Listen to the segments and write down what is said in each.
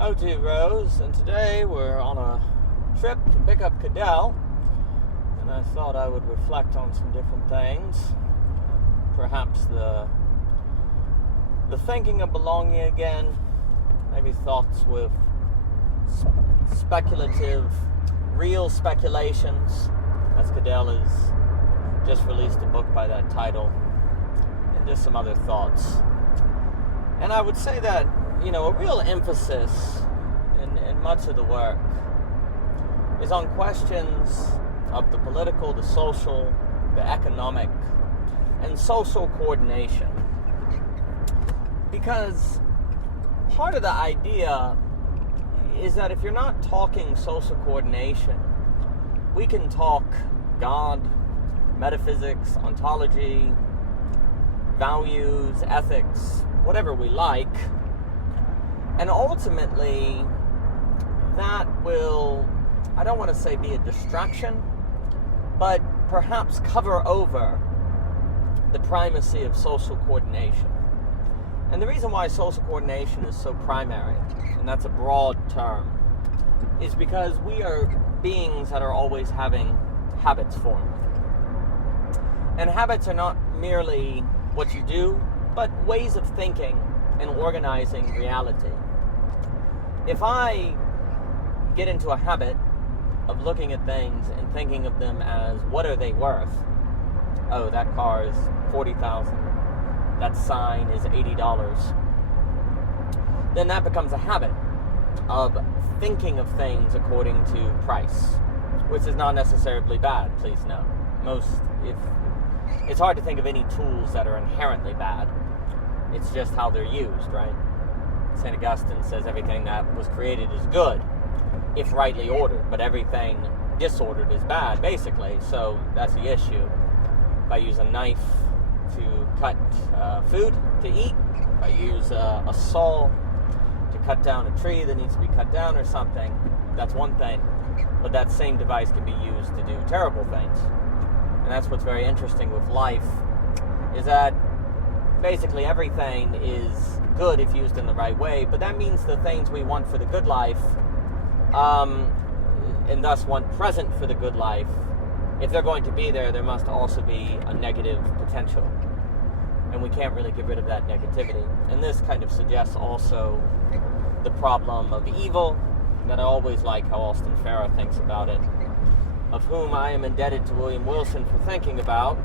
O2 Rose, and today we're on a trip to pick up Cadell, and I thought I would reflect on some different things. Perhaps the thinking of belonging again, maybe thoughts with speculative, real speculations, as Cadell has just released a book by that title, and just some other thoughts. And I would say that, a real emphasis in much of the work is on questions of the political, the social, the economic, and social coordination. Because part of the idea is that if you're not talking social coordination, we can talk God, metaphysics, ontology, values, ethics, whatever we like, and ultimately that will, I don't want to say be a distraction, but perhaps cover over the primacy of social coordination. And the reason why social coordination is so primary, and that's a broad term, is because we are beings that are always having habits formed. And habits are not merely what you do, but ways of thinking and organizing reality. If I get into a habit of looking at things and thinking of them as what are they worth? Oh, that car is $40,000. That sign is $80. Then that becomes a habit of thinking of things according to price, which is not necessarily bad, please note. It's hard to think of any tools that are inherently bad. It's just how they're used, right? St. Augustine says everything that was created is good, if rightly ordered, but everything disordered is bad, basically. So that's the issue. If I use a knife to cut food to eat, if I use a saw to cut down a tree that needs to be cut down or something, that's one thing. But that same device can be used to do terrible things. And that's what's very interesting with life, is that basically everything is good if used in the right way, but that means the things we want for the good life, and thus want present for the good life, if they're going to be there, there must also be a negative potential. And we can't really get rid of that negativity. And this kind of suggests also the problem of evil, that I always like how Austin Farrer thinks about it, of whom I am indebted to William Wilson for thinking about.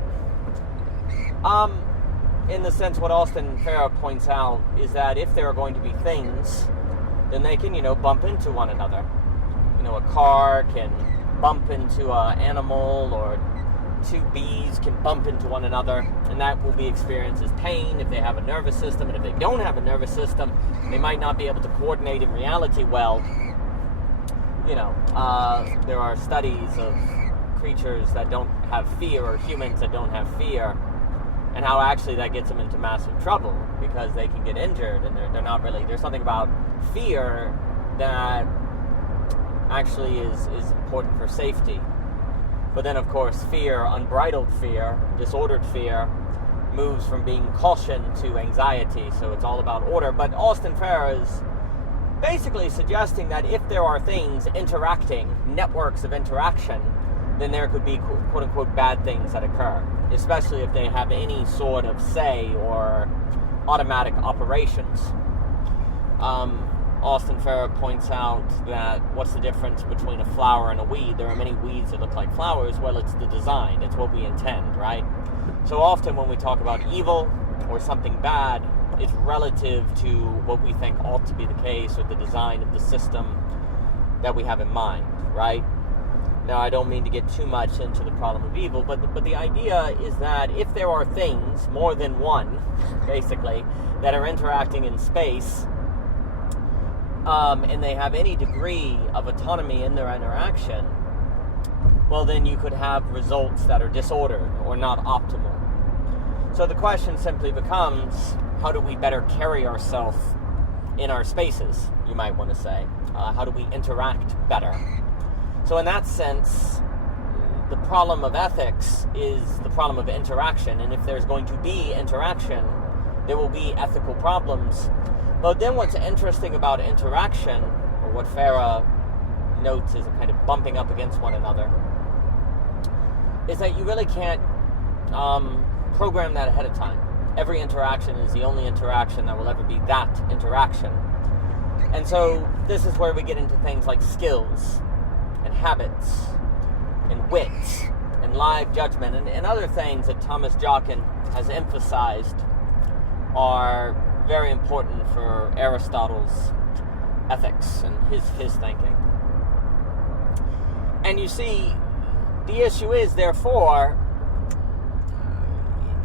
In the sense, what Austin Farrer points out is that if there are going to be things, then they can, bump into one another. A car can bump into an animal, or two bees can bump into one another, and that will be experienced as pain if they have a nervous system. And if they don't have a nervous system, they might not be able to coordinate in reality well. There are studies of creatures that don't have fear, or humans that don't have fear, and how actually that gets them into massive trouble because they can get injured, and they're not really, there's something about fear that actually is important for safety. But then, of course, fear, unbridled fear, disordered fear, moves from being caution to anxiety, so it's all about order. But Austin Farrer is basically suggesting that if there are things interacting, networks of interaction, then there could be quote-unquote bad things that occur, especially if they have any sort of say or automatic operations. Austin Farrer points out that what's the difference between a flower and a weed? There are many weeds that look like flowers. Well, it's the design. It's what we intend, right? So often when we talk about evil or something bad, it's relative to what we think ought to be the case, or the design of the system that we have in mind, right? Now, I don't mean to get too much into the problem of evil, but the idea is that if there are things, more than one, basically, that are interacting in space, and they have any degree of autonomy in their interaction, well, then you could have results that are disordered or not optimal. So the question simply becomes, how do we better carry ourselves in our spaces, you might want to say? How do we interact better? So in that sense, the problem of ethics is the problem of interaction, and if there's going to be interaction, there will be ethical problems. But then what's interesting about interaction, or what Farah notes is a kind of bumping up against one another, is that you really can't program that ahead of time. Every interaction is the only interaction that will ever be that interaction. And so this is where we get into things like skills and habits and wit and live judgment and other things that Thomas Jockin has emphasized are very important for Aristotle's ethics and his thinking. And you see, the issue is, therefore,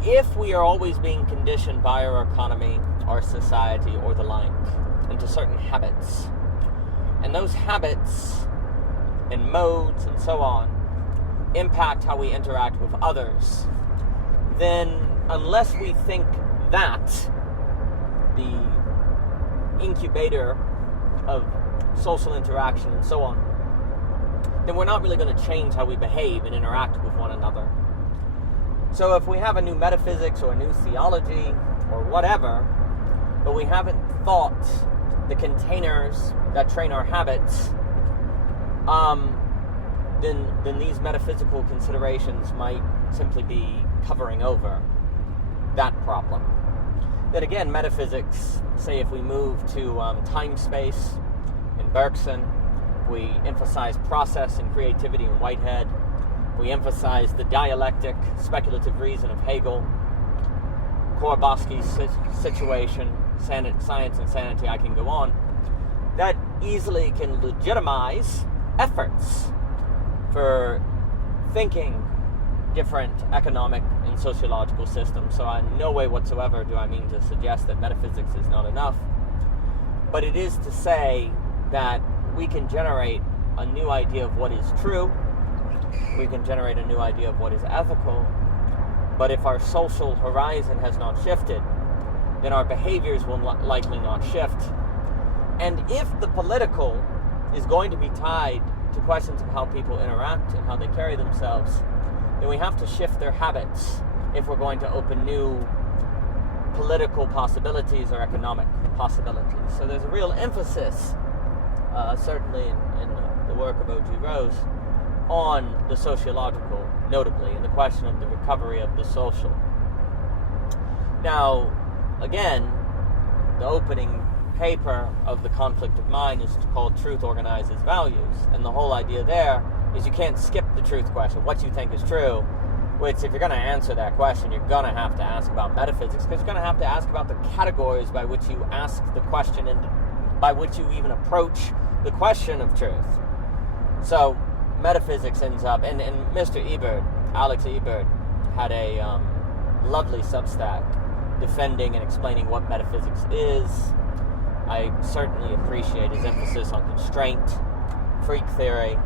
if we are always being conditioned by our economy, our society, or the like, into certain habits, and those habits and modes and so on impact how we interact with others, then unless we think that the incubator of social interaction and so on, then we're not really going to change how we behave and interact with one another. So if we have a new metaphysics or a new theology or whatever, but we haven't thought the containers that train our habits, then these metaphysical considerations might simply be covering over that problem. Then again, metaphysics, say if we move to time-space in Bergson, we emphasize process and creativity in Whitehead, we emphasize the dialectic, speculative reason of Hegel, Korbowski's situation, science and sanity, I can go on. That easily can legitimize efforts for thinking different economic and sociological systems. So in no way whatsoever do I mean to suggest that metaphysics is not enough. But it is to say that we can generate a new idea of what is true. We can generate a new idea of what is ethical. But if our social horizon has not shifted, then our behaviors will likely not shift. And if the political is going to be tied to questions of how people interact and how they carry themselves, then we have to shift their habits if we're going to open new political possibilities or economic possibilities. So there's a real emphasis, certainly in the work of O.G. Rose, on the sociological, notably, in the question of the recovery of the social. Now, again, the opening paper of The Conflict of Mind is called Truth Organizes Values, and the whole idea there is you can't skip the truth question, what you think is true, which if you're going to answer that question, you're going to have to ask about metaphysics, because you're going to have to ask about the categories by which you ask the question and by which you even approach the question of truth. So metaphysics ends up, and Mr. Ebert, Alex Ebert, had a lovely Substack defending and explaining what metaphysics is. I certainly appreciate his emphasis on constraint, freak theory,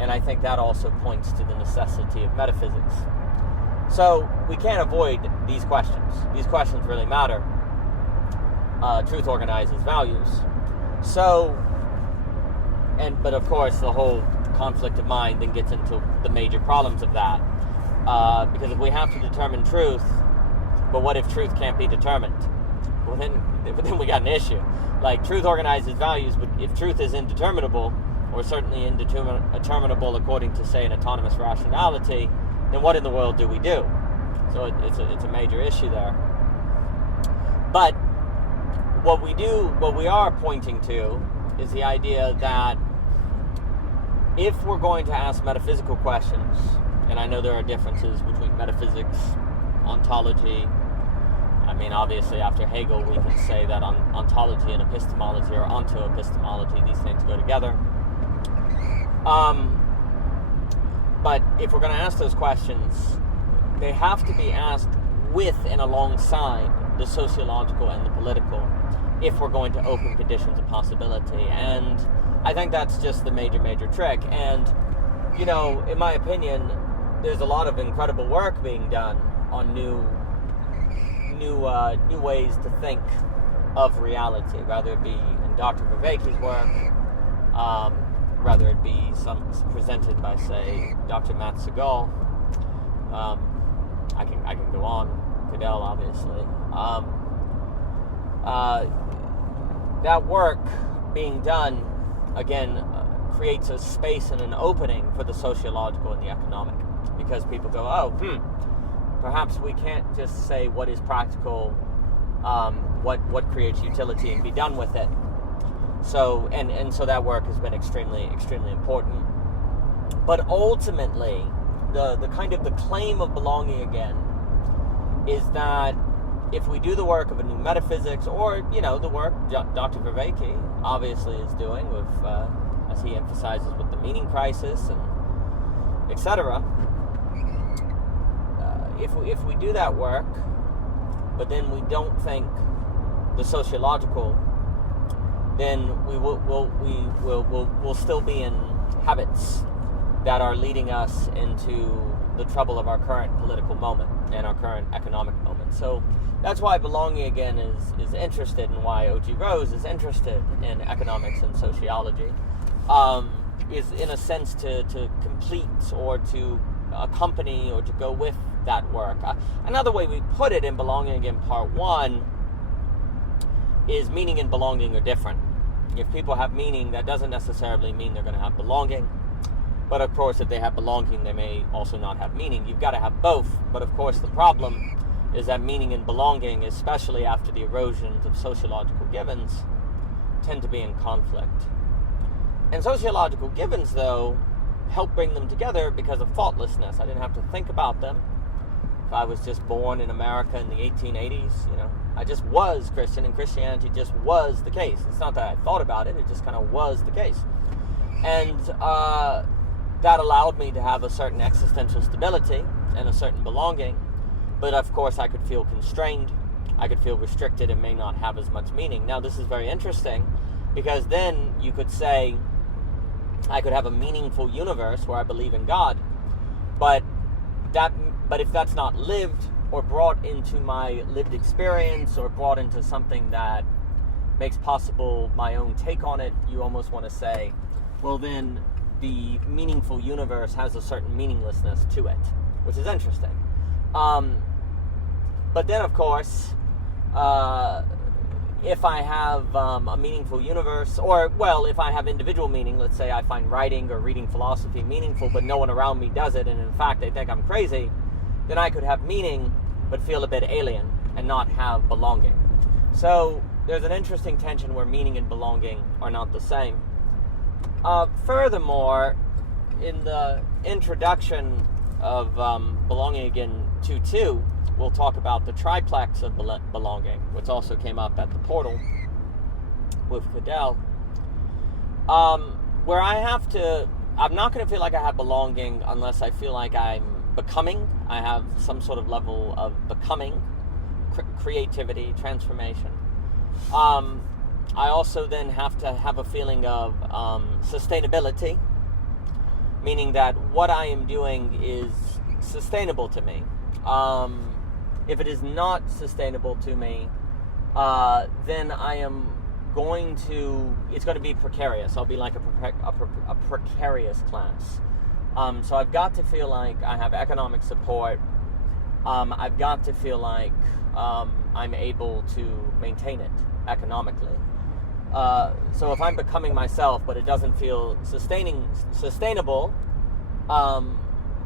and I think that also points to the necessity of metaphysics. So we can't avoid these questions. These questions really matter. Truth organizes values. So, but of course the whole conflict of mind then gets into the major problems of that. Because if we have to determine truth, but what if truth can't be determined? Well, then we got an issue. Like, truth organizes values, but if truth is indeterminable, or certainly indeterminable according to, say, an autonomous rationality, then what in the world do we do? So it's a major issue there. But what we are pointing to is the idea that if we're going to ask metaphysical questions, and I know there are differences between metaphysics, ontology. I mean, obviously, after Hegel, we can say that ontology and epistemology, or onto-epistemology, these things go together. But if we're going to ask those questions, they have to be asked with and alongside the sociological and the political, if we're going to open conditions of possibility. And I think that's just the major trick. And, you know, in my opinion, there's a lot of incredible work being done on new ways to think of reality, whether it be in Dr. Vervaeke's work, whether it be some presented by, say, Dr. Matt Segal. I can go on, Cadell, obviously. that work being done, again, creates a space and an opening for the sociological and the economic, because people go, perhaps we can't just say what is practical, what creates utility, and be done with it. So and so that work has been extremely important. But ultimately, the kind of the claim of belonging again is that if we do the work of a new metaphysics, or the work Dr. Vervaeke obviously is doing with, as he emphasizes, with the meaning crisis and etc. If we do that work, but then we don't think the sociological, then we'll still be in habits that are leading us into the trouble of our current political moment and our current economic moment. So that's why belonging again is interested, and why O.G. Rose is interested in economics and sociology, is in a sense to complete or to accompany or to go with that work. Another way we put it in Belonging Again Part 1 is meaning and belonging are different. If people have meaning, that doesn't necessarily mean they're going to have belonging. But of course, if they have belonging, they may also not have meaning. You've got to have both. But of course, the problem is that meaning and belonging, especially after the erosions of sociological givens, tend to be in conflict. And sociological givens, though, help bring them together because of thoughtlessness. I didn't have to think about them. If I was just born in America in the 1880s, I just was Christian, and Christianity just was the case. It's not that I thought about it, it just kind of was the case. And that allowed me to have a certain existential stability and a certain belonging. But of course, I could feel constrained, I could feel restricted, and may not have as much meaning. Now, this is very interesting, because then you could say, I could have a meaningful universe where I believe in God, but if that's not lived or brought into my lived experience or brought into something that makes possible my own take on it, you almost want to say, well, then the meaningful universe has a certain meaninglessness to it, which is interesting. But then, of course, if I have a meaningful universe, or, well, if I have individual meaning, let's say I find writing or reading philosophy meaningful, but no one around me does it, and in fact they think I'm crazy, then I could have meaning, but feel a bit alien, and not have belonging. So there's an interesting tension where meaning and belonging are not the same. Furthermore, in the introduction of Belonging Again 2.2, we'll talk about the triplex of belonging, which also came up at the portal with Cadell, where I'm not going to feel like I have belonging unless I feel like I'm becoming. I have some sort of level of becoming, creativity, transformation. I also then have to have a feeling of sustainability, meaning that what I am doing is sustainable to me. If it is not sustainable to me, then it's going to be precarious. I'll be like a precarious class. So I've got to feel like I have economic support. I've got to feel like I'm able to maintain it economically. So if I'm becoming myself, but it doesn't feel sustainable,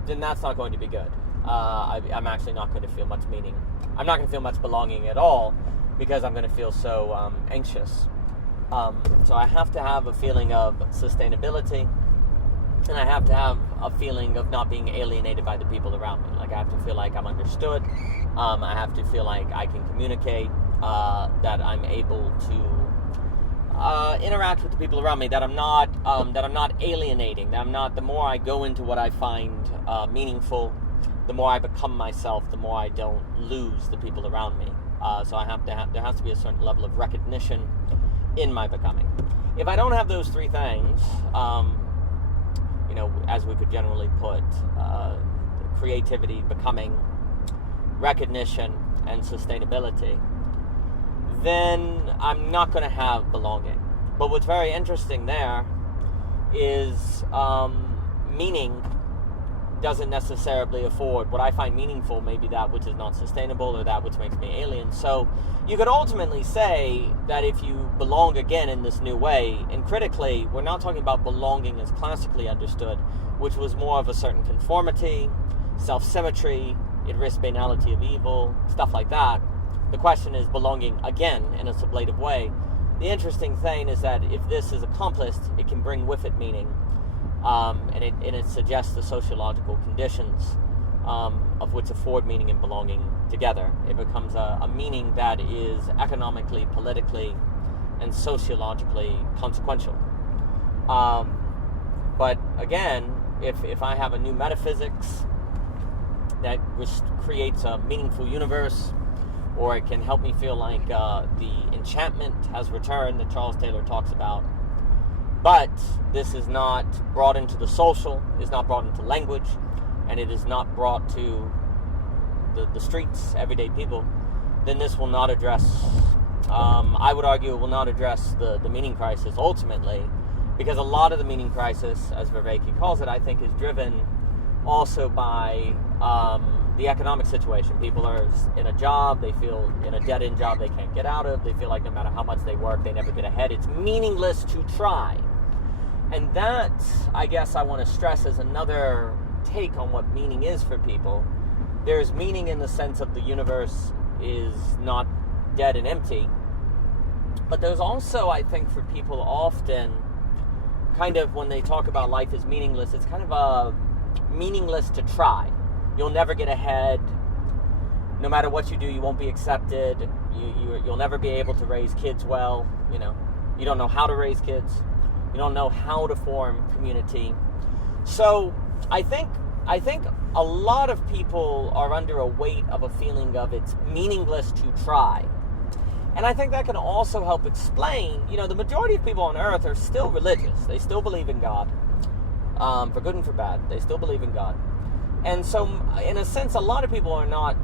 then that's not going to be good. I'm actually not going to feel much meaning. I'm not going to feel much belonging at all, because I'm going to feel so anxious. So I have to have a feeling of sustainability, and I have to have a feeling of not being alienated by the people around me. Like, I have to feel like I'm understood. I have to feel like I can communicate, that I'm able to interact with the people around me, that I'm not alienating, the more I go into what I find meaningful, the more I become myself, the more I don't lose the people around me. So there has to be a certain level of recognition in my becoming. If I don't have those three things, as we could generally put, creativity, becoming, recognition, and sustainability, then I'm not going to have belonging. But what's very interesting there is meaning doesn't necessarily afford what I find meaningful, maybe that which is not sustainable or that which makes me alien. So you could ultimately say that if you belong again in this new way, and critically, we're not talking about belonging as classically understood, which was more of a certain conformity, self-symmetry, it risks banality of evil, stuff like that. The question is belonging again in a sublative way. The interesting thing is that if this is accomplished, it can bring with it meaning. And it suggests the sociological conditions of which afford meaning and belonging together. It becomes a meaning that is economically, politically, and sociologically consequential. But again, if I have a new metaphysics that creates a meaningful universe, or it can help me feel like the enchantment has returned that Charles Taylor talks about, but this is not brought into the social, is not brought into language, and it is not brought to the streets, everyday people, then this will not address, I would argue it will not address the meaning crisis ultimately, because a lot of the meaning crisis, as Vervaeke calls it, I think is driven also by the economic situation. People are in a job, they feel in a dead-end job they can't get out of, they feel like no matter how much they work, they never get ahead. It's meaningless to try. And that, I guess I want to stress as another take on what meaning is for people. There's meaning in the sense of the universe is not dead and empty. But there's also, I think, for people often, kind of when they talk about life as meaningless, it's kind of meaningless to try. You'll never get ahead. No matter what you do, you won't be accepted. You'll never be able to raise kids well. You don't know how to raise kids. You don't know how to form community. So I think a lot of people are under a weight of a feeling of it's meaningless to try. And I think that can also help explain, the majority of people on earth are still religious. They still believe in God. For good and for bad. They still believe in God. And so, in a sense, a lot of people are not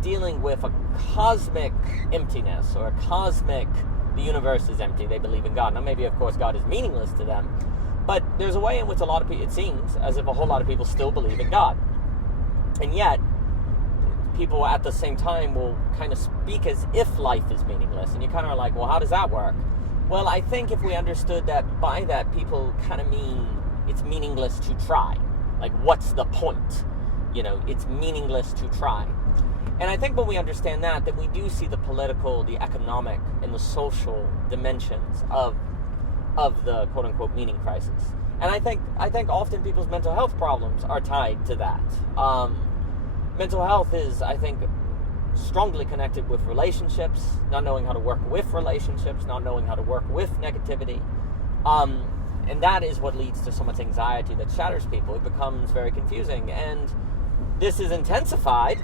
dealing with a cosmic emptiness or a cosmic, the universe is empty, they believe in God. Now, maybe, of course, God is meaningless to them, but there's a way in which a lot of people, it seems as if a whole lot of people still believe in God. And yet, people at the same time will kind of speak as if life is meaningless, and you kind of are like, well, how does that work? Well, I think if we understood that by that, people kind of mean it's meaningless to try. Like, what's the point? It's meaningless to try. And I think when we understand that we do see the political, the economic, and the social dimensions of the quote-unquote meaning crisis. And I think often people's mental health problems are tied to that. Mental health is, I think, strongly connected with relationships, not knowing how to work with relationships, not knowing how to work with negativity. And that is what leads to so much anxiety that shatters people. It becomes very confusing. And this is intensified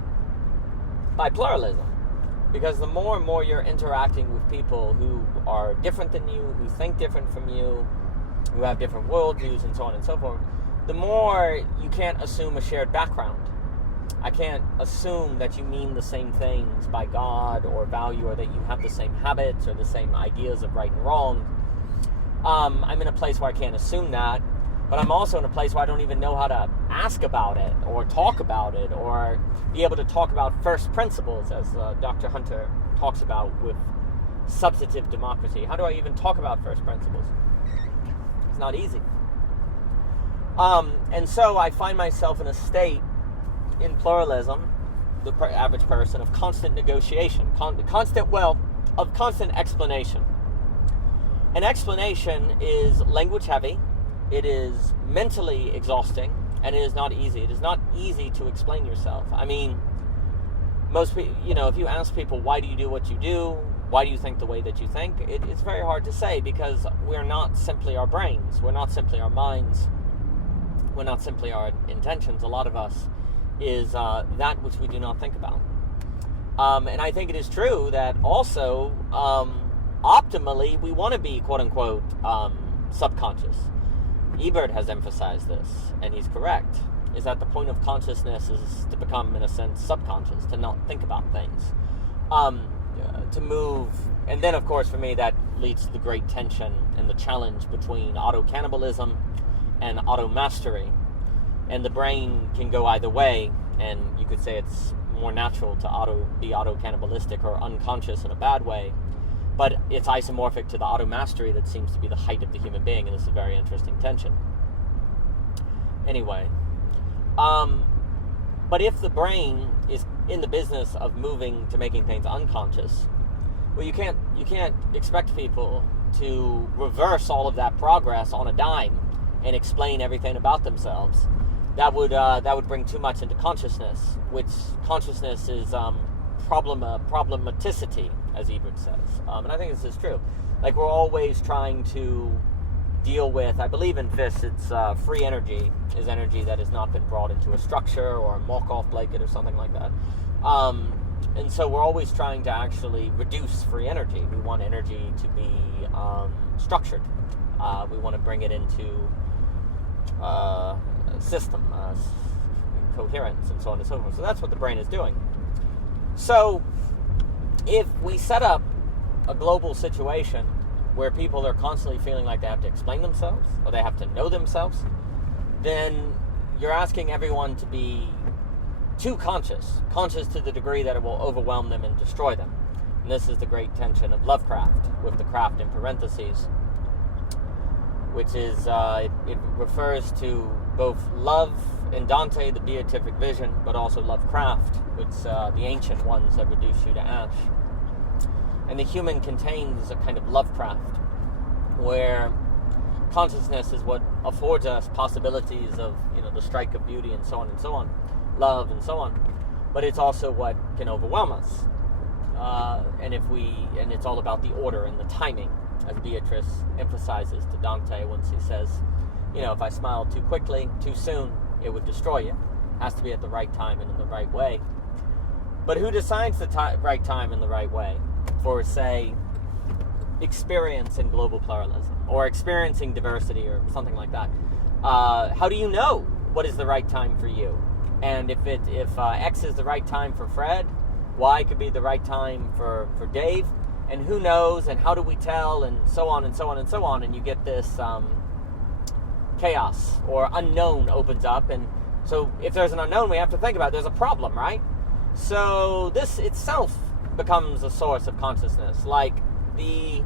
by pluralism. Because the more and more you're interacting with people who are different than you, who think different from you, who have different worldviews and so on and so forth, the more you can't assume a shared background. I can't assume that you mean the same things by God or value, or that you have the same habits or the same ideas of right and wrong. I'm in a place where I can't assume that, but I'm also in a place where I don't even know how to ask about it or talk about it or be able to talk about first principles, as Dr. Hunter talks about with substantive democracy. How do I even talk about first principles? It's not easy. And so I find myself in a state in pluralism, the average person, of constant negotiation, of constant explanation. An explanation is language heavy, it is mentally exhausting, and it is not easy. It is not easy to explain yourself. I mean, most people, if you ask people, why do you do what you do? Why do you think the way that you think? It's very hard to say, because we're not simply our brains. We're not simply our minds. We're not simply our intentions. A lot of us is that which we do not think about. And I think it is true that also, optimally, we want to be, quote-unquote, subconscious. Ebert has emphasized this, and he's correct, is that the point of consciousness is to become, in a sense, subconscious, to not think about things, to move. And then, of course, for me, that leads to the great tension and the challenge between auto-cannibalism and auto-mastery, and the brain can go either way, and you could say it's more natural to be auto-cannibalistic or unconscious in a bad way, but it's isomorphic to the auto-mastery that seems to be the height of the human being, and this is a very interesting tension. Anyway, but if the brain is in the business of moving to making things unconscious, well, you can't expect people to reverse all of that progress on a dime and explain everything about themselves. That would bring too much into consciousness, which consciousness is problematicity, as Ebert says, and I think this is true. Like, we're always trying to deal with, I believe in Fish, it's free energy is energy that has not been brought into a structure or a Markov blanket or something like that. And so we're always trying to actually reduce free energy. We want energy to be structured. We want to bring it into system, coherence, and so on and so forth. So that's what the brain is doing. So if we set up a global situation where people are constantly feeling like they have to explain themselves or they have to know themselves, then you're asking everyone to be too conscious to the degree that it will overwhelm them and destroy them. And this is the great tension of Lovecraft, with the craft in parentheses, which is, it refers to both love in Dante, the beatific vision, but also Lovecraft, which the ancient ones that reduce you to ash. And the human contains a kind of Lovecraft, where consciousness is what affords us possibilities of, the strike of beauty and so on, love and so on. But it's also what can overwhelm us. And it's all about the order and the timing, as Beatrice emphasizes to Dante once he says, if I smiled too quickly, too soon, it would destroy you. It has to be at the right time and in the right way. But who decides the right time and the right way for, say, experience in global pluralism or experiencing diversity or something like that? How do you know what is the right time for you? And if X is the right time for Fred, Y could be the right time for Dave, and who knows, and how do we tell, and so on and so on and so on, and you get this chaos or unknown opens up. And so if there's an unknown, we have to think about there's a problem, right? So this itself becomes a source of consciousness, like the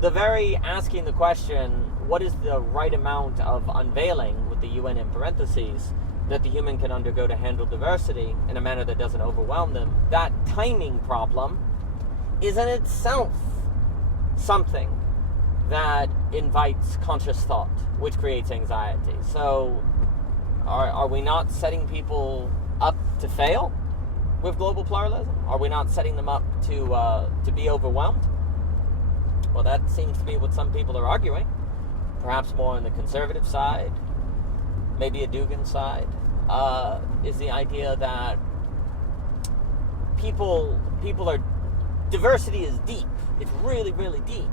very asking the question, what is the right amount of unveiling, with the UN in parentheses, that the human can undergo to handle diversity in a manner that doesn't overwhelm them? That timing problem is in itself something that invites conscious thought, which creates anxiety. So are we not setting people up to fail with global pluralism? Are we not setting them up to be overwhelmed? Well, that seems to be what some people are arguing, perhaps more on the conservative side, maybe a Dugan side, is the idea that people are, diversity is deep. It's really, really deep.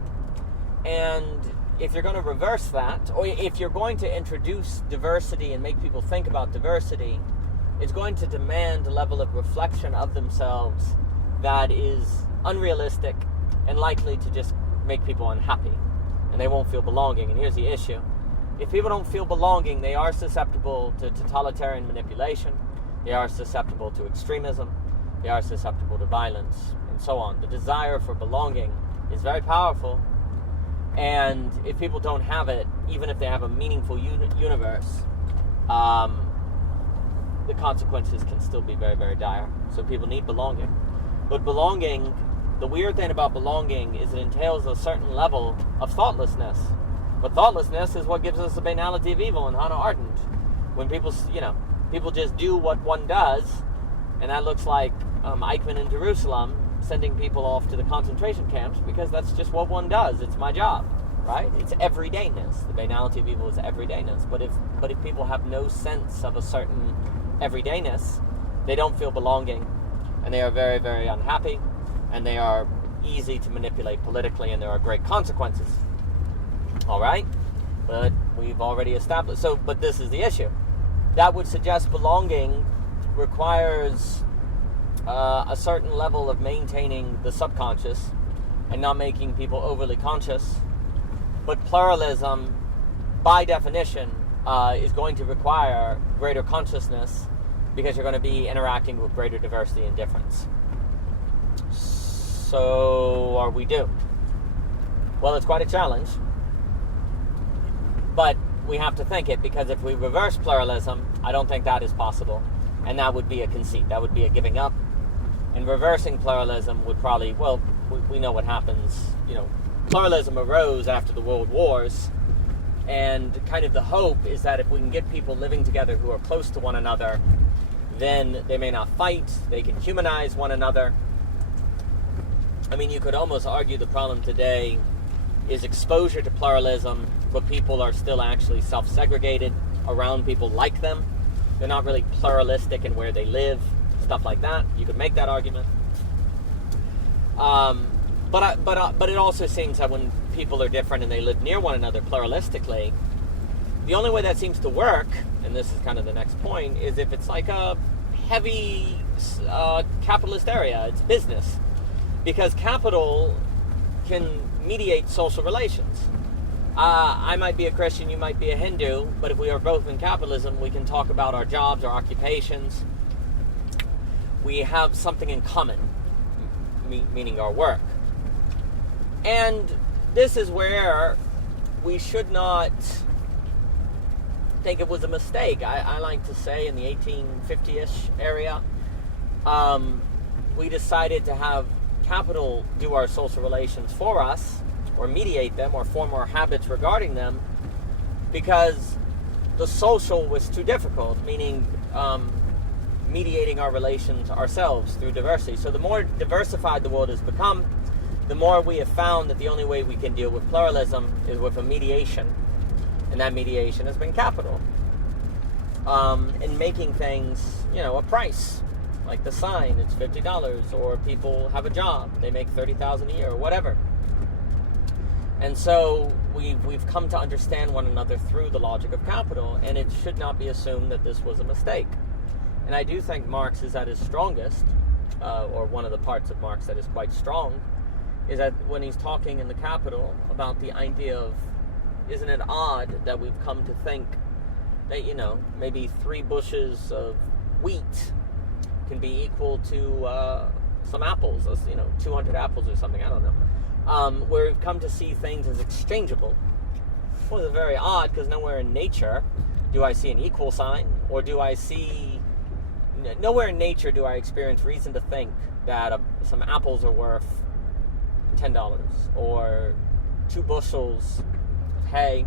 And if you're going to reverse that, or if you're going to introduce diversity and make people think about diversity, it's going to demand a level of reflection of themselves that is unrealistic and likely to just make people unhappy, and they won't feel belonging. And here's the issue. If people don't feel belonging, they are susceptible to totalitarian manipulation, they are susceptible to extremism, they are susceptible to violence, and so on. The desire for belonging is very powerful, and if people don't have it, even if they have a meaningful universe, the consequences can still be very, very dire. So people need belonging. But belonging, the weird thing about belonging is it entails a certain level of thoughtlessness. But thoughtlessness is what gives us the banality of evil in Hannah Arendt. When people, people just do what one does, and that looks like Eichmann in Jerusalem sending people off to the concentration camps because that's just what one does. It's my job, right? It's everydayness. The banality of evil is everydayness. But if people have no sense of a certain everydayness, they don't feel belonging, and they are very, very unhappy, and they are easy to manipulate politically, and there are great consequences. All right? But we've already established. But this is the issue. That would suggest belonging requires a certain level of maintaining the subconscious and not making people overly conscious. But pluralism, by definition, is going to require greater consciousness because you're going to be interacting with greater diversity and difference. So are we doomed? Well, it's quite a challenge, but we have to think it, because if we reverse pluralism, I don't think that is possible, and that would be a conceit. That would be a giving up. And reversing pluralism would probably, well, we know what happens. Pluralism arose after the World Wars, and kind of the hope is that if we can get people living together who are close to one another, then they may not fight, they can humanize one another. I mean, you could almost argue the problem today is exposure to pluralism, but people are still actually self-segregated around people like them. They're not really pluralistic in where they live, stuff like that. You could make that argument. But it also seems that when people are different and they live near one another pluralistically, the only way that seems to work, and this is kind of the next point, is if it's like a heavy capitalist area. It's business. Because capital can mediate social relations. I might be a Christian, you might be a Hindu, but if we are both in capitalism, we can talk about our jobs, our occupations. We have something in common, meaning our work. And this is where we should not think it was a mistake. I like to say in the 1850-ish area, we decided to have capital do our social relations for us, or mediate them, or form our habits regarding them, because the social was too difficult, meaning mediating our relations ourselves through diversity. So the more diversified the world has become, the more we have found that the only way we can deal with pluralism is with a mediation, and that mediation has been capital. In making things, a price. Like the sign, it's $50, or people have a job, they make $30,000 a year, or whatever. And so we've come to understand one another through the logic of capital, and it should not be assumed that this was a mistake. And I do think Marx is at his strongest, or one of the parts of Marx that is quite strong, is that when he's talking in the Capital about the idea of, isn't it odd that we've come to think that, maybe 3 bushels of wheat can be equal to some apples, 200 apples or something, I don't know. Where we've come to see things as exchangeable. Well, it's very odd, because nowhere in nature do I see an equal sign, or nowhere in nature do I experience reason to think that some apples are worth $10, or 2 bushels of hay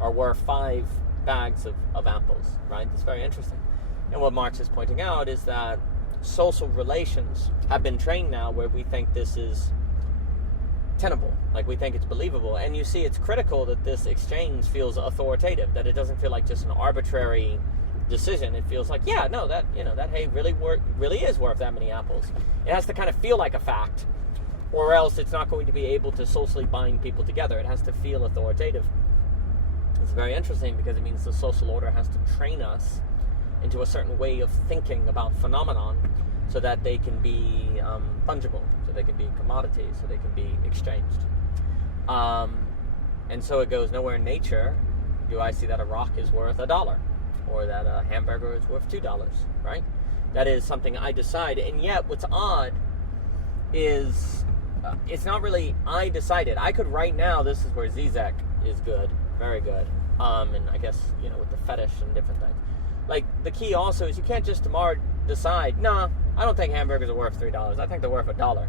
are worth 5 bags of apples, right? It's very interesting. And what Marx is pointing out is that social relations have been trained now where we think this is tenable, like we think it's believable. And you see, it's critical that this exchange feels authoritative, that it doesn't feel like just an arbitrary decision. It feels like, that hay really is worth that many apples. It has to kind of feel like a fact, or else it's not going to be able to socially bind people together. It has to feel authoritative. It's very interesting, because it means the social order has to train us into a certain way of thinking about phenomenon, so that they can be fungible, so they can be commodities, so they can be exchanged. And so it goes, nowhere in nature do I see that a rock is worth $1, or that a hamburger is worth $2, right? That is something I decide. And yet what's odd is it's not really I decided. I could right now, this is where Zizek is good, very good. And I guess, with the fetish and different things. Like, the key also is you can't just tomorrow decide, no, I don't think hamburgers are worth $3. I think they're worth $1. It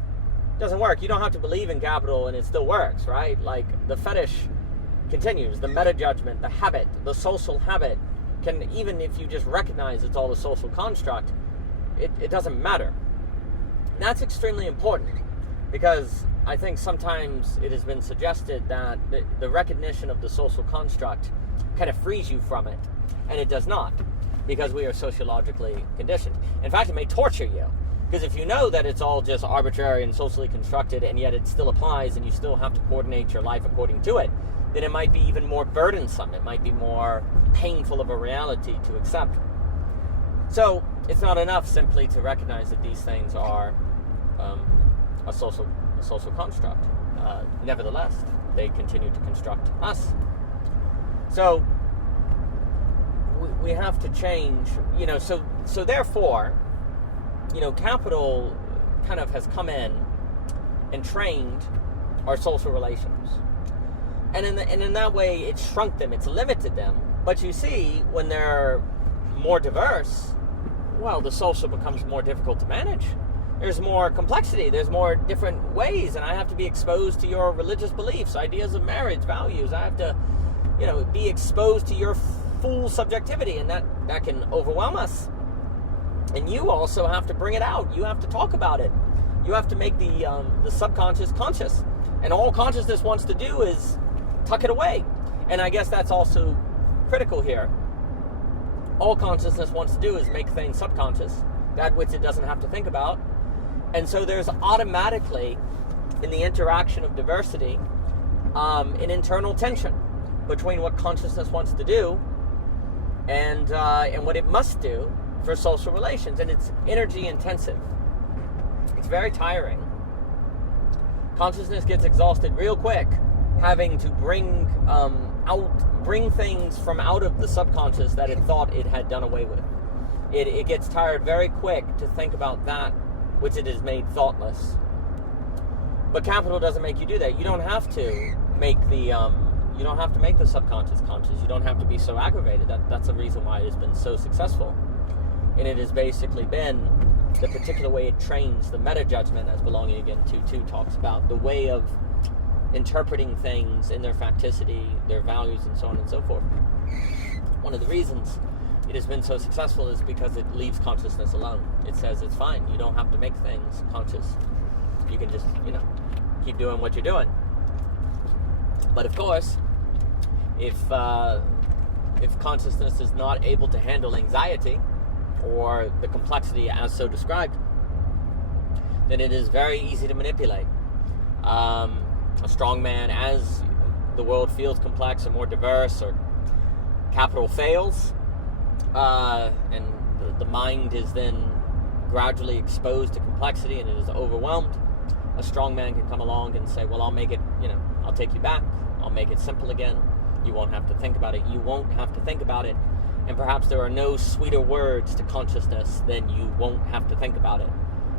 doesn't work. You don't have to believe in capital and it still works, right? Like, the fetish continues. The meta-judgment, the habit, the social habit can, even if you just recognize it's all a social construct, it doesn't matter. And that's extremely important, because I think sometimes it has been suggested that the recognition of the social construct kind of frees you from it, and it does not, because we are sociologically conditioned. In fact, it may torture you, because if you know that it's all just arbitrary and socially constructed, and yet it still applies, and you still have to coordinate your life according to it, then it might be even more burdensome. It might be more painful of a reality to accept. So it's not enough simply to recognize that these things are a social construct. Nevertheless, they continue to construct us. So we have to change, so therefore, capital kind of has come in and trained our social relations. And in that way, it's shrunk them, it's limited them. But you see, when they're more diverse, well, the social becomes more difficult to manage. There's more complexity, there's more different ways, and I have to be exposed to your religious beliefs, ideas of marriage, values. I have to, be exposed to your full subjectivity, and that can overwhelm us. And you also have to bring it out. You have to talk about it. You have to make the subconscious conscious. And all consciousness wants to do is tuck it away. And I guess that's also critical here. All consciousness wants to do is make things subconscious, that which it doesn't have to think about. And so there's automatically, in the interaction of diversity, an internal tension between what consciousness wants to do and what it must do for social relations. And it's energy intensive. It's very tiring. Consciousness gets exhausted real quick, having to bring things from out of the subconscious that it thought it had done away with. It gets tired very quick to think about that which it has made thoughtless. But capital doesn't make you do that. You don't have to make the subconscious conscious. You don't have to be so aggravated. That's the reason why it has been so successful. And it has basically been the particular way it trains the meta judgment, as Belonging Again 2.2 talks about, the way of interpreting things in their facticity, their values, and so on and so forth. One of the reasons it has been so successful is because it leaves consciousness alone. It says it's fine. You don't have to make things conscious. You can just, keep doing what you're doing. But of course, if consciousness is not able to handle anxiety or the complexity as so described, then it is very easy to manipulate. A strong man, as the world feels complex or more diverse, or capital fails, and the mind is then gradually exposed to complexity and it is overwhelmed, a strong man can come along and say, well, I'll make it, I'll take you back, I'll make it simple again, you won't have to think about it, you won't have to think about it, and perhaps there are no sweeter words to consciousness than you won't have to think about it,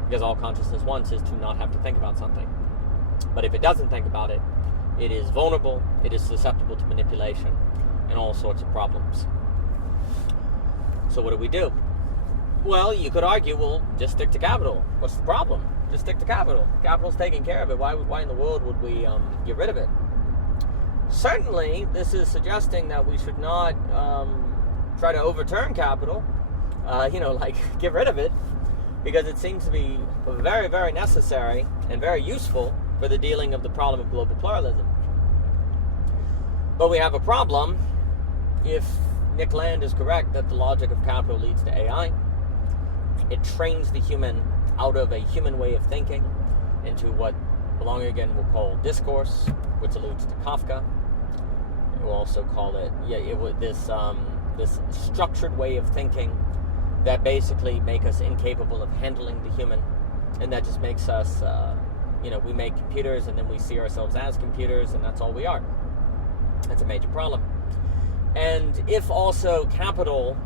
because all consciousness wants is to not have to think about something. But if it doesn't think about it, it is vulnerable, it is susceptible to manipulation and all sorts of problems. So what do we do? Well, you could argue, just stick to capital. What's the problem? Just stick to capital. Capital's taking care of it. Why in the world would we get rid of it? Certainly, this is suggesting that we should not try to overturn capital, get rid of it, because it seems to be very, very necessary and very useful for the dealing of the problem of global pluralism. But we have a problem if Nick Land is correct that the logic of capital leads to AI. It trains the human out of a human way of thinking into what Belonging Again will call discourse, which alludes to Kafka. It will also call it, this structured way of thinking that basically make us incapable of handling the human, and that just makes us, we make computers and then we see ourselves as computers, and that's all we are. That's a major problem. And if also capital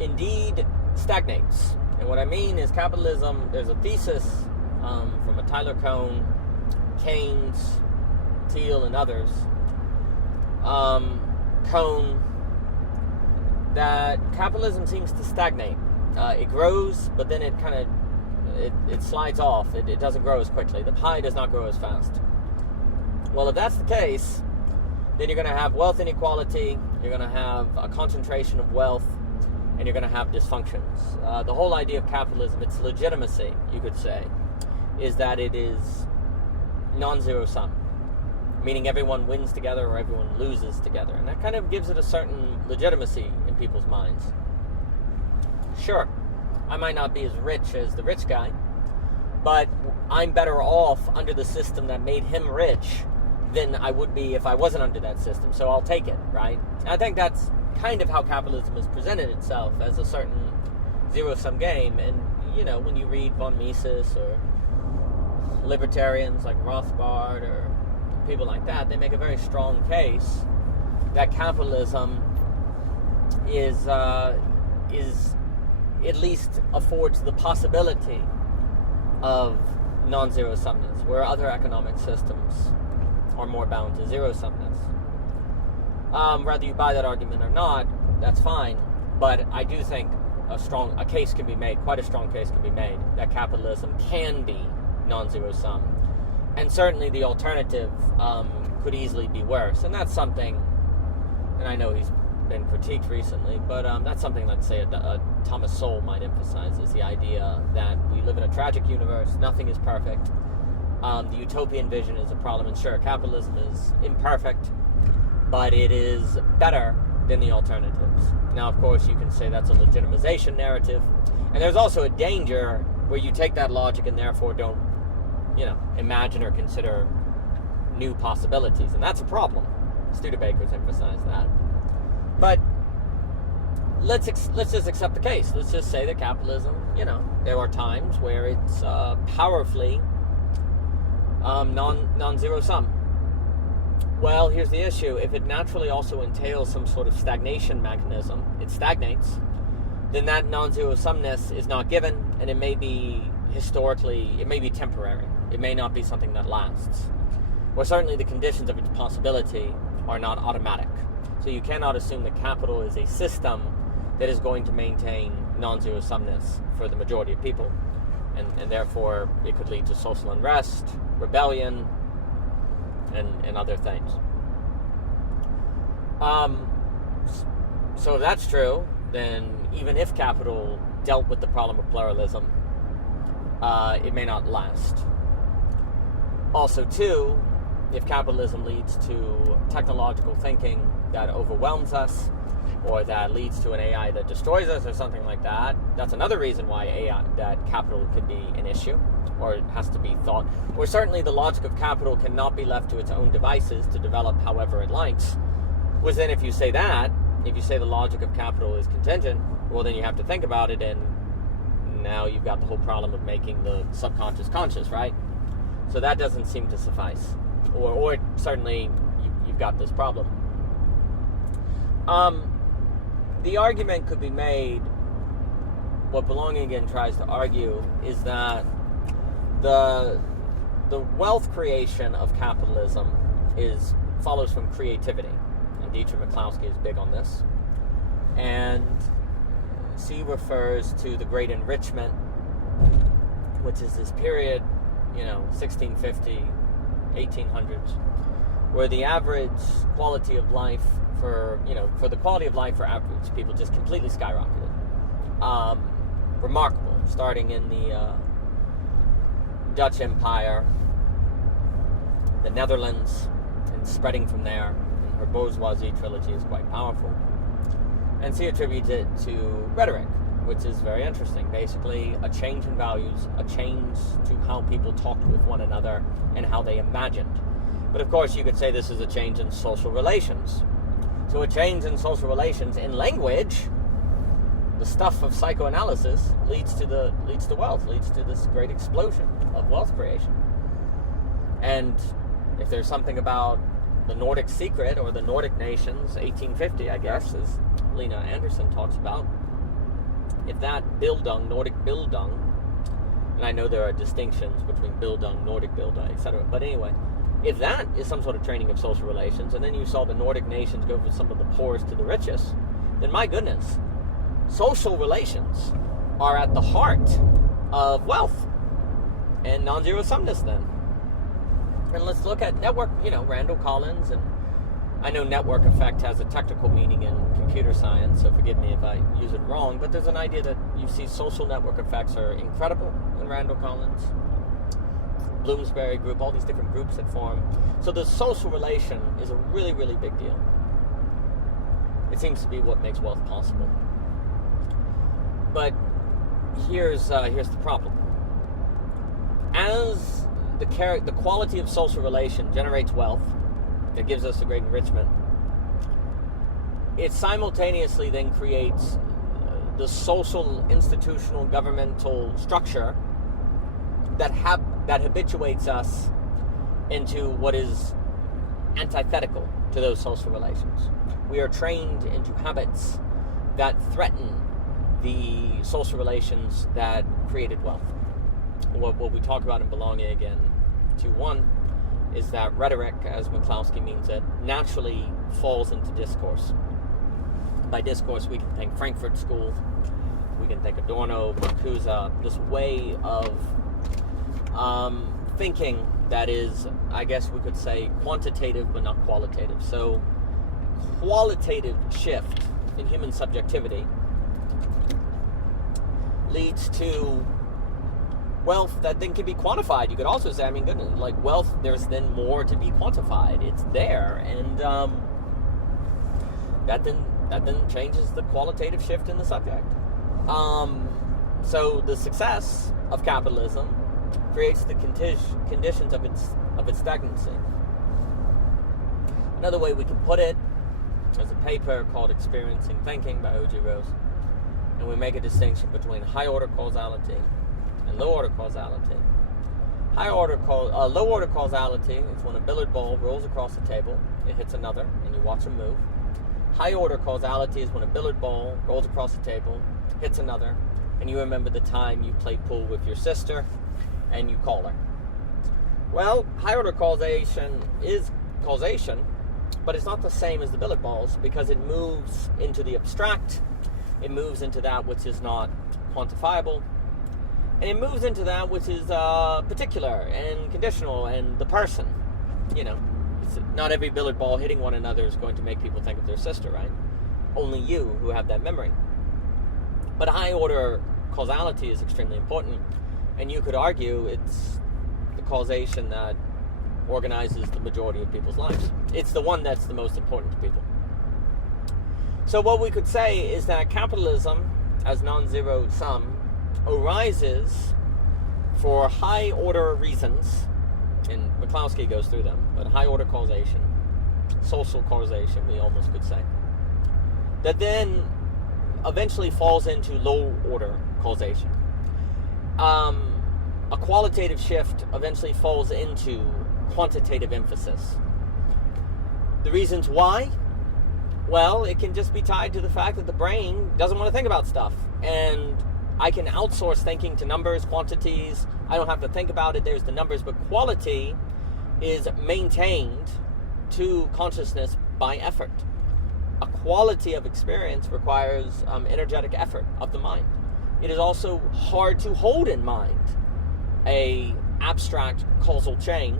indeed stagnates, and what I mean is capitalism, there's a thesis from a Tyler Cohn, Keynes, Thiel, and others, Cohn, that capitalism seems to stagnate. It grows, but then it kind of it slides off. It doesn't grow as quickly. The pie does not grow as fast. Well, if that's the case, then you're going to have wealth inequality, you're going to have a concentration of wealth, and you're going to have dysfunctions. The whole idea of capitalism, its legitimacy, you could say, is that it is non-zero sum, meaning everyone wins together or everyone loses together. And that kind of gives it a certain legitimacy in people's minds. Sure, I might not be as rich as the rich guy, but I'm better off under the system that made him rich than I would be if I wasn't under that system, so I'll take it, right? And I think that's kind of how capitalism has presented itself, as a certain zero-sum game. And, when you read von Mises or libertarians like Rothbard or people like that, they make a very strong case that capitalism is at least affords the possibility of non-zero sumness, where other economic systems are more bound to zero sumness. Whether you buy that argument or not, that's fine. But I do think a case can be made, quite a strong case can be made, that capitalism can be non-zero sum. And certainly the alternative could easily be worse. And that's something, and I know he's been critiqued recently, but that's something, let's say, Thomas Sowell might emphasize, is the idea that we live in a tragic universe, nothing is perfect. The utopian vision is a problem, and sure, capitalism is imperfect, but it is better than the alternatives. Now, of course, you can say that's a legitimization narrative, and there's also a danger where you take that logic and therefore don't, imagine or consider new possibilities, and that's a problem. Studebaker's emphasized that. But let's just accept the case. Let's just say that capitalism, there are times where it's powerfully non-zero sum. Well, here's the issue. If it naturally also entails some sort of stagnation mechanism, it stagnates, then that non-zero sumness is not given, and it may be temporary. It may not be something that lasts. Well, certainly the conditions of its possibility are not automatic. So you cannot assume that capital is a system that is going to maintain non-zero sumness for the majority of people. And therefore, it could lead to social unrest, rebellion, and other things. So if that's true, then even if capital dealt with the problem of pluralism, it may not last. Also, too, if capitalism leads to technological thinking that overwhelms us, or that leads to an AI that destroys us, or something like that, that's another reason why that capital could be an issue, or it has to be thought. Or certainly the logic of capital cannot be left to its own devices to develop however it likes. Well, then if you say the logic of capital is contingent, well, then you have to think about it, and now you've got the whole problem of making the subconscious conscious, right? So that doesn't seem to suffice. Or certainly you've got this problem. The argument could be made, what Belonging Again tries to argue, is that the wealth creation of capitalism follows from creativity. And Dietrich McCloskey is big on this. And she refers to the Great Enrichment, which is this period, 1650, 1800s, where the average quality of life for the quality of life for average people just completely skyrocketed. Remarkable, starting in the Dutch Empire, the Netherlands, and spreading from there. And her Bourgeoisie trilogy is quite powerful. And she attributes it to rhetoric, which is very interesting. Basically, a change in values, a change to how people talked with one another and how they imagined. But of course, you could say this is a change in social relations. So a change in social relations in language, the stuff of psychoanalysis, leads to wealth, leads to this great explosion of wealth creation. And if there's something about the Nordic secret, or the Nordic nations, 1850, I guess, as Lena Anderson talks about, if that Bildung, Nordic Bildung, and I know there are distinctions between Bildung, Nordic Bildung, etc., but anyway, if that is some sort of training of social relations, and then you saw the Nordic nations go from some of the poorest to the richest, then my goodness, social relations are at the heart of wealth and non-zero sumness then. And let's look at network, Randall Collins, and I know network effect has a technical meaning in computer science, so forgive me if I use it wrong, but there's an idea that you see social network effects are incredible in Randall Collins, Bloomsbury group, all these different groups that form. So the social relation is a really, really big deal. It seems to be what makes wealth possible. But here's the problem. As the quality of social relation generates wealth that gives us a great enrichment, it simultaneously then creates the social, institutional, governmental structure that habituates us into what is antithetical to those social relations. We are trained into habits that threaten the social relations that created wealth. What we talk about in Belonging Again 2.1 is that rhetoric, as McCloskey means it, naturally falls into discourse. By discourse, we can think Frankfurt School, we can think Adorno, Marcuse, this way of thinking that is, I guess we could say, quantitative but not qualitative. So, qualitative shift in human subjectivity leads to wealth that then can be quantified. You could also say, I mean, goodness, like wealth, there's then more to be quantified. It's there, and that then changes the qualitative shift in the subject. So the success of capitalism creates the conditions of its stagnancy. Another way we can put it, there's a paper called Experiencing Thinking by O.G. Rose, and we make a distinction between high-order causality and low-order causality. Low-order causality is when a billiard ball rolls across the table, it hits another, and you watch them move. High-order causality is when a billiard ball rolls across the table, hits another, and you remember the time you played pool with your sister, and you call her. Well, high-order causation is causation, but it's not the same as the billiard balls because it moves into the abstract, it moves into that which is not quantifiable, and it moves into that which is particular and conditional and the person. You know, not every billiard ball hitting one another is going to make people think of their sister, right? Only you who have that memory. But high-order causality is extremely important, and you could argue it's the causation that organizes the majority of people's lives. It's the one that's the most important to people. So what we could say is that capitalism, as non-zero sum, arises for high-order reasons, and McCloskey goes through them, but high-order causation, social causation, we almost could say, that then eventually falls into low-order causation. A qualitative shift eventually falls into quantitative emphasis. The reasons why? Well, it can just be tied to the fact that the brain doesn't want to think about stuff. And I can outsource thinking to numbers, quantities. I don't have to think about it. There's the numbers. But quality is maintained to consciousness by effort. A quality of experience requires energetic effort of the mind. It is also hard to hold in mind a abstract causal chain,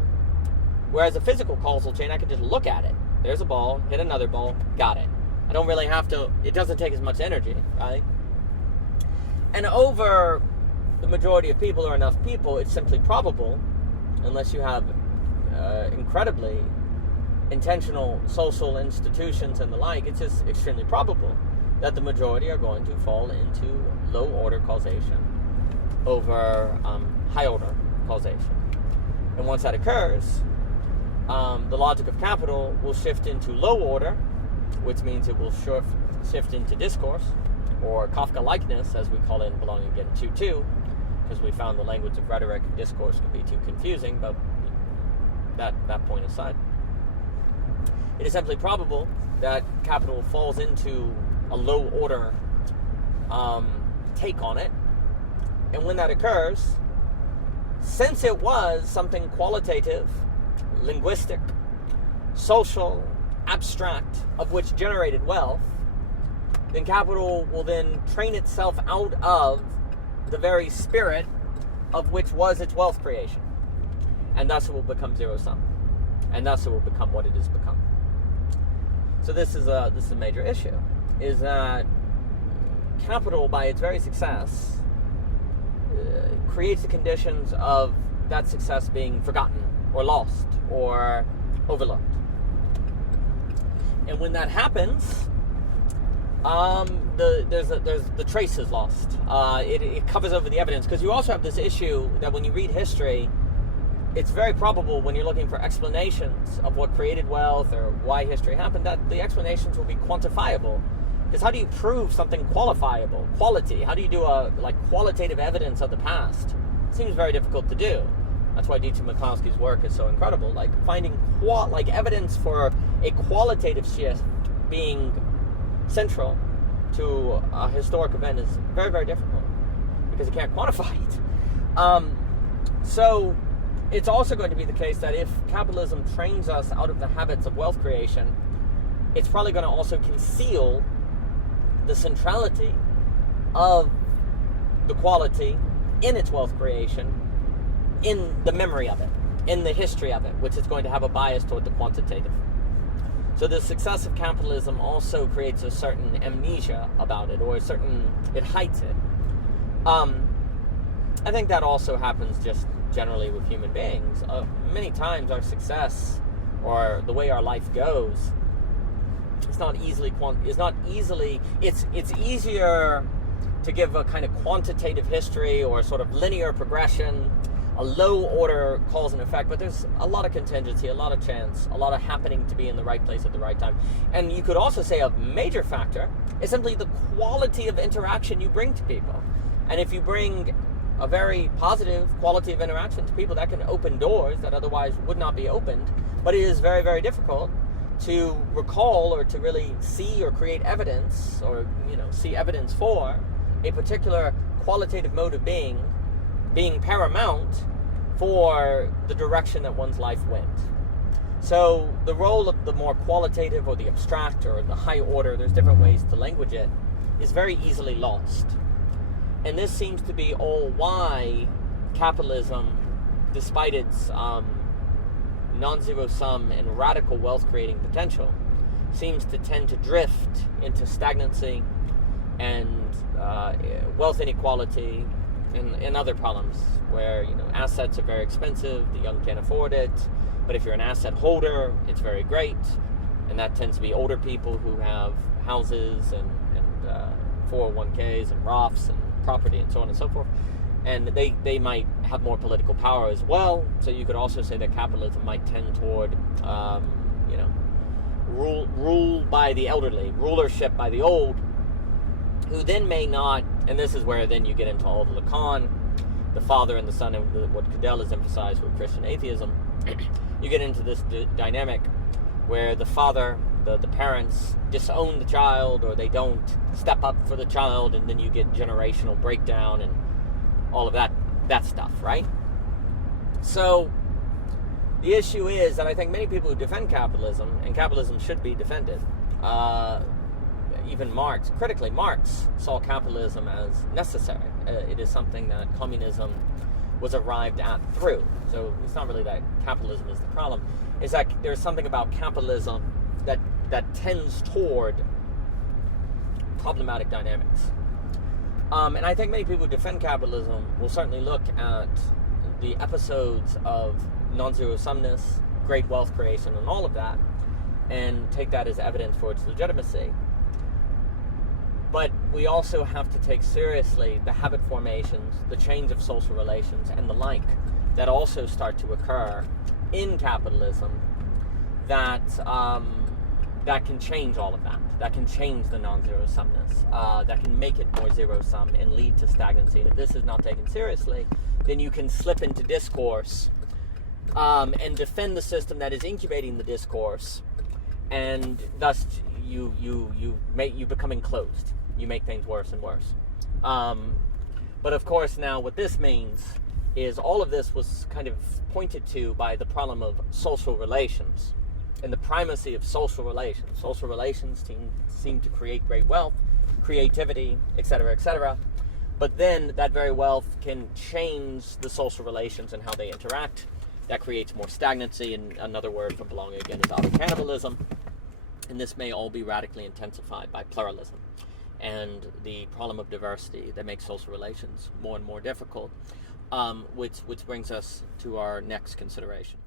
whereas a physical causal chain, I can just look at it. There's a ball, hit another ball, got it. I don't really have to, it doesn't take as much energy, right? And over the majority of people or enough people, it's simply probable, unless you have incredibly intentional social institutions and the like, it's just extremely probable that the majority are going to fall into low-order causation over high-order causation. And once that occurs, the logic of capital will shift into low order, which means it will shift into discourse, or Kafka-likeness, as we call it in Belonging Again 2.2, because we found the language of rhetoric and discourse can be too confusing, but that point aside. It is simply probable that capital falls into a low order take on it, and when that occurs, since it was something qualitative, linguistic, social, abstract, of which generated wealth, then capital will then train itself out of the very spirit of which was its wealth creation. And thus it will become zero-sum. And thus it will become what it has become. So this is a major issue, is that capital, by its very success, creates the conditions of that success being forgotten or lost or overlooked. And when that happens, the trace is lost. It covers over the evidence, because you also have this issue that when you read history, it's very probable when you're looking for explanations of what created wealth or why history happened, that the explanations will be quantifiable. Because how do you prove something qualifiable? Quality. How do you do qualitative evidence of the past? It seems very difficult to do. That's why Dietrich McCloskey's work is so incredible. Like finding evidence for a qualitative shift being central to a historic event is very, very difficult because you can't quantify it. So it's also going to be the case that if capitalism trains us out of the habits of wealth creation, it's probably going to also conceal the centrality of the quality in its wealth creation, in the memory of it, in the history of it, which is going to have a bias toward the quantitative. So the success of capitalism also creates a certain amnesia about it, or it hides it. I think that also happens just generally with human beings. Many times our success, or the way our life goes, it's easier to give a kind of quantitative history or sort of linear progression, a low order cause and effect, but there's a lot of contingency, a lot of chance, a lot of happening to be in the right place at the right time. And you could also say a major factor is simply the quality of interaction you bring to people. And if you bring a very positive quality of interaction to people, that can open doors that otherwise would not be opened. But it is very, very difficult to recall or to really see or create evidence, or see evidence for a particular qualitative mode of being paramount for the direction that one's life went. So the role of the more qualitative or the abstract or the high order, there's different ways to language it, is very easily lost. And this seems to be all why capitalism, despite its non-zero sum and radical wealth creating potential, seems to tend to drift into stagnancy and wealth inequality and other problems where assets are very expensive, the young can't afford it, but if you're an asset holder, it's very great, and that tends to be older people who have houses and 401ks and Roths and property and so on and so forth, and they might have more political power as well. So you could also say that capitalism might tend toward rule by the elderly, rulership by the old, who then may not, and this is where then you get into all the Lacan, the father and the son, and what Cadell has emphasized with Christian atheism. You get into this dynamic where the father, the parents, disown the child, or they don't step up for the child, and then you get generational breakdown and all of that stuff, right? So the issue is that I think many people who defend capitalism, and capitalism should be defended, even Marx, critically, Marx saw capitalism as necessary. It is something that communism was arrived at through. So it's not really that capitalism is the problem. It's that there's something about capitalism that tends toward problematic dynamics. And I think many people who defend capitalism will certainly look at the episodes of non-zero sumness, great wealth creation, and all of that, and take that as evidence for its legitimacy. But we also have to take seriously the habit formations, the change of social relations, and the like that also start to occur in capitalism that can change all of that. That can change the non-zero sumness. That can make it more zero sum and lead to stagnancy. And if this is not taken seriously, then you can slip into discourse and defend the system that is incubating the discourse, and thus you become enclosed. You make things worse and worse. But of course, now what this means is all of this was kind of pointed to by the problem of social relations and the primacy of social relations. Social relations seem to create great wealth, creativity, etc., etc. But then that very wealth can change the social relations and how they interact. That creates more stagnancy, and another word for belonging again is auto-cannibalism. And this may all be radically intensified by pluralism and the problem of diversity that makes social relations more and more difficult, which brings us to our next consideration.